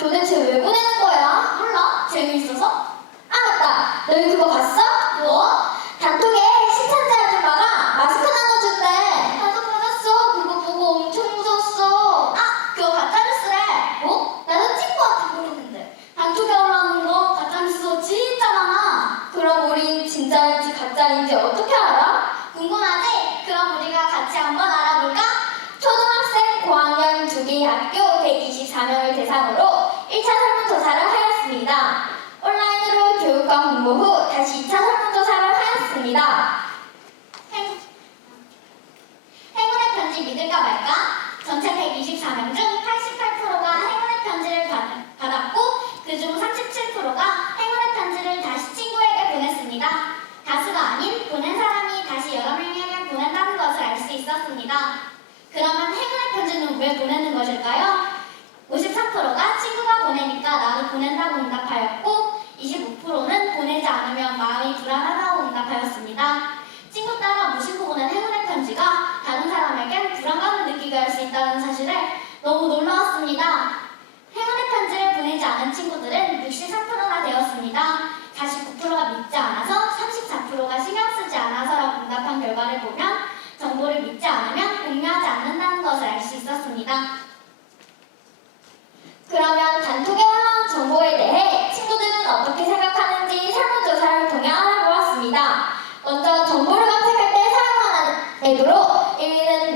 도대체 왜 보내는 거야? 몰라? 재미있어서? 아 맞다. 너희 그거 봤어? 뭐? 단톡에 신천지 아줌마가 마스크 나눠준대. 나도 받았어. 그거 보고 엄청 무서웠어. 아, 그거 가짜뉴스래. 뭐? 나도 친구한테 보냈는데. 단톡에 올라오는 거 가짜뉴스 진짜 많아. 그럼 우린 진짜인지 가짜인지 어떻게 알아? 궁금하지? 그럼 우리가 같이 한번 알아볼까? 초등학생 고학년 두 개 학교 124 명을 대상으로 1차 설문조사를 하였습니다. 온라인으로 교육과 공부 후 다시 2차 설문조사를 하였습니다. 행, 행운의 편지 믿을까 말까? 전체 124명 중 88%가 행운의 편지를 받, 받았고 그중 37%가 행운의 편지를 다시 친구에게 보냈습니다. 다수가 아닌 보낸 사람이 다시 여러 명에게 보낸다는 것을 알 수 있었습니다. 그러면 행운의 편지는 왜 보내는 것일까요? 53%가 친구가 보낸다고 응답하였고 25%는 보내지 않으면 마음이 불안하다고 응답하였습니다. 친구 따라 무심코 보낸 행운의 편지가 다른 사람에겐 불안감을 느끼게 할 수 있다는 사실에 너무 놀라웠습니다. 행운의 편지를 보내지 않은 친구들은 63%가 되었습니다. 49%가 믿지 않아서 34%가 신경 쓰지 않아서라고 응답한 결과를 보면 정보를 믿지 않으면 공유하지 않는다는 것을 알 수 있었습니다. 그러면 단톡에 올라온 정보에 대해 친구들은 어떻게 생각하는지 설문조사를 통해 알아보았습니다. 먼저 정보를 검색할 때 사용하는 앱으로 1위는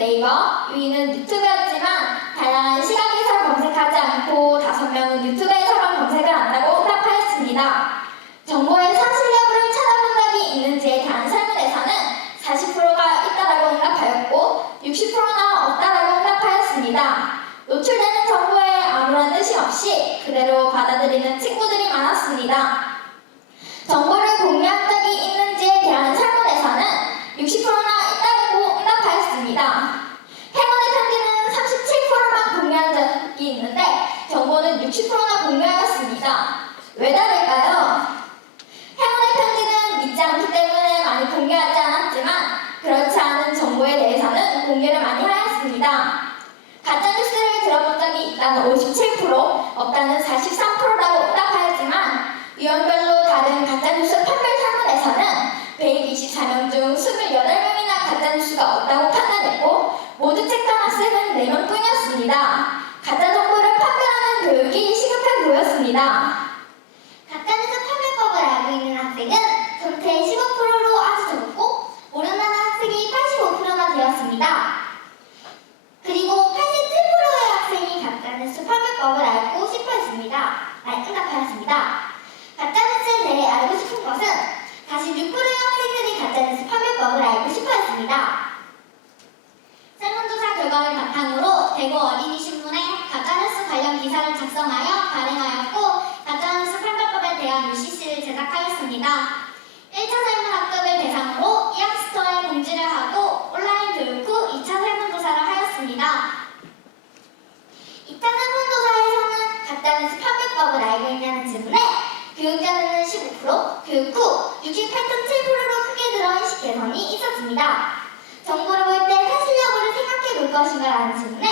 2위는 유튜브였지만 다양한 시각에서 검색하지 않고 5명은 유튜브에서만 검색을 한다고 응답하였습니다. 정보의 사실 여부를 찾아본 적이 있는지에 대한 설문에서는 40%가 있다라고 응답하였고 60%가 없다라고 응답하였습니다. 노출되는 정보에 아무런 의심 없이 그대로 받아들이는 친구들이 많았습니다. 정보 있는데 정보는 60%나 공유하였습니다. 왜 다를까요? 행운의 편지는 믿지 않기 때문에 많이 공유하지 않았지만 그렇지 않은 정보에 대해서는 공유를 많이 하였습니다. 가짜뉴스를 들어본 적이 있다는 57%, 없다는 43%라고 응답하였지만 유형별로 다른 가짜뉴스 판별 설문에서는 124명 중 28명이나 가짜뉴스가 없다고 판단했고 모두 책단 학생은 4명 뿐이었습니다. 가짜 정보를 판별하는 교육이 시급해 보였습니다. 가짜뉴스 판매법을 알고 있는 학생은 전체 15%로 아주 적었고 모른다는 학생이 85%가 되었습니다. 그리고 87%의 학생이 가짜뉴스 판매법을 알고 싶어 했습니다. 아, 응답하였습니다. 가짜뉴스에 대해 알고 싶은 것은 46%의 학생들이 가짜뉴스 판매법을 알고 싶어 했습니다. 설문조사 결과를 바탕으로 대구 어린이 신문에 가짜뉴스 관련 기사를 작성하여 발행하였고 가짜뉴스 판별법에 대한 UCC를 제작하였습니다. 1차 설문 학급을 대상으로 이학스토어에 공지를 하고 온라인 교육 후 2차 설문조사를 하였습니다. 2차 설문조사에서는 가짜뉴스 판별법을 알고 있냐는 질문에 교육자는 15%, 교육 후 68.7%로 크게 늘어 인식 개선이 있었습니다. 정보를 볼 때 사실 여부를 생각해 볼 것인가 라는 질문에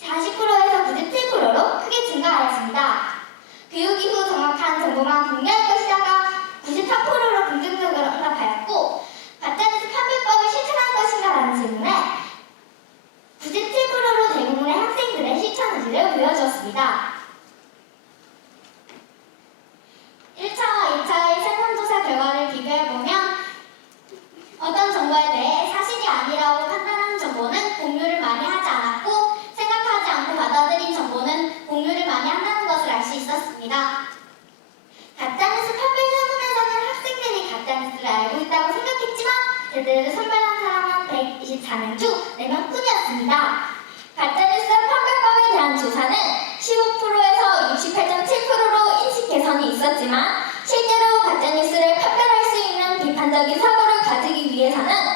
40%에서 97%로 크게 증가하였습니다. 교육 이후 정확한 정보만 공유할 것이다가 93%로 긍정적으로 응답하였고 가짜뉴스 판별법을 실천할 것인가 라는 질문에 97%로 대부분의 학생들의 실천 의지를 보여주었습니다. 1차와 2차의 설문조사 결과를 비교해보면 어떤 정보에 대해 사실이 아니라고 판단하는 정보는 공유를 많이 하지 않았고 생각하지 않고 받아들인 정보는 공유를 많이 한다는 것을 알 수 있었습니다. 가짜뉴스 판별 설문에서는 학생들이 가짜뉴스를 알고 있다고 생각했지만 제대로 선별한 사람은 124명 중 4명 뿐이었습니다. 가짜뉴스 판별법에 대한 조사는 15%에서 68.7%로 인식 개선이 있었지만 실제로 가짜뉴스를 판별할 수 있는 비판적인 사고를 가지기 위해서는